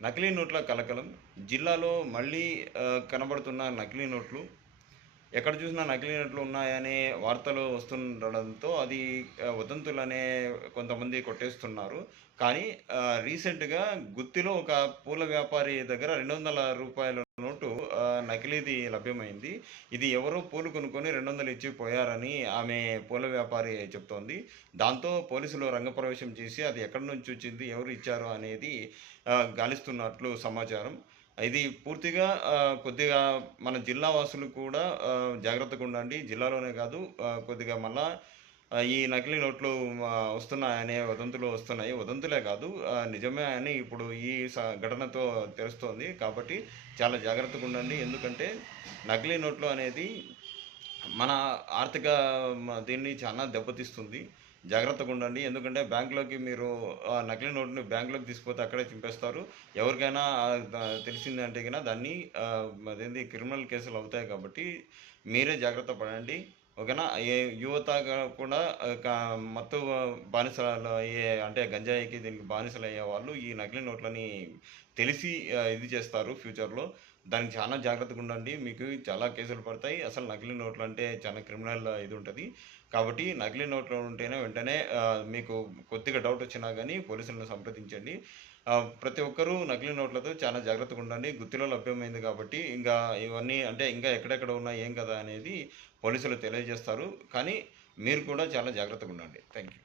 నకిలీ నోట్ల కలకలం. జిల్లాలో మళ్ళీ కనబడుతున్న నకిలీ నోట్లు. ఎక్కడ చూసినా నకిలీ నోట్లు ఉన్నాయనే వార్తలు వస్తుండడంతో అది వదంతులనే కొంతమంది కొట్టేస్తున్నారు. కానీ రీసెంట్‌గా గుత్తిలో ఒక పూల వ్యాపారి దగ్గర రూ. 200 నోటు నకిలీది లభ్యమైంది. ఇది ఎవరో పూలు కొనుక్కొని 200 ఇచ్చి పోయారని ఆమె పూల వ్యాపారి చెప్తోంది. దాంతో పోలీసులు రంగప్రవేశం చేసి అది ఎక్కడి నుంచి వచ్చింది, ఎవరు ఇచ్చారు అనేది గాలిస్తున్నట్లు సమాచారం. ఇది పూర్తిగా కొద్దిగా మన జిల్లా వాసులు కూడా జాగ్రత్తగా ఉండండి. జిల్లాలోనే కాదు కొద్దిగా మళ్ళా ఈ నకిలీ నోట్లు వస్తున్నాయనే వదంతులు వస్తున్నాయి. వదంతులే కాదు నిజమే అని ఇప్పుడు ఈ ఘటనతో తెలుస్తోంది. కాబట్టి చాలా జాగ్రత్తగా ఉండండి. ఎందుకంటే నకిలీ నోట్లు అనేది మన ఆర్థిక దీన్ని చాలా దెబ్బతీస్తుంది. జాగ్రత్తగా ఉండండి. ఎందుకంటే బ్యాంక్‌లోకి మీరు నకిలీ నోట్‌ని బ్యాంక్‌లోకి తీసుకుపోతే అక్కడే చింపేస్తారు. ఎవరికైనా తెలిసిందంటే గిన దాన్ని అదేంది క్రిమినల్ కేసులు అవుతాయి కాబట్టి మీరే జాగ్రత్త పడండి. ఓకేనా? యువత కూడా మత్తు బానిసలు అయ్యే అంటే గంజాయికి దీనికి బానిసలయ్యే వాళ్ళు ఈ నకిలీ నోట్లని తెలిసి ఇది చేస్తారు ఫ్యూచర్‌లో. దానికి చాలా జాగ్రత్తగా ఉండండి. మీకు చాలా కేసులు పడతాయి. అసలు నకిలీ నోట్లంటే చాలా క్రిమినల్ ఇది ఉంటది. కాబట్టి నకిలీ నోట్లు ఉంటేనే వెంటనే మీకు కొద్దిగా డౌట్ వచ్చినా గానీ పోలీసులను సంప్రదించండి. ప్రతి ఒక్కరూ నకిలీ నోట్లతో చాలా జాగ్రత్తగా ఉండండి. గుత్తిలో లభ్యమైంది కాబట్టి ఇంకా ఇవన్నీ అంటే ఇంకా ఎక్కడెక్కడ ఉన్నాయి ఏం కదా అనేది పోలీసులు తెలియజేస్తారు. కానీ మీరు కూడా చాలా జాగ్రత్తగా ఉండండి. Thank you.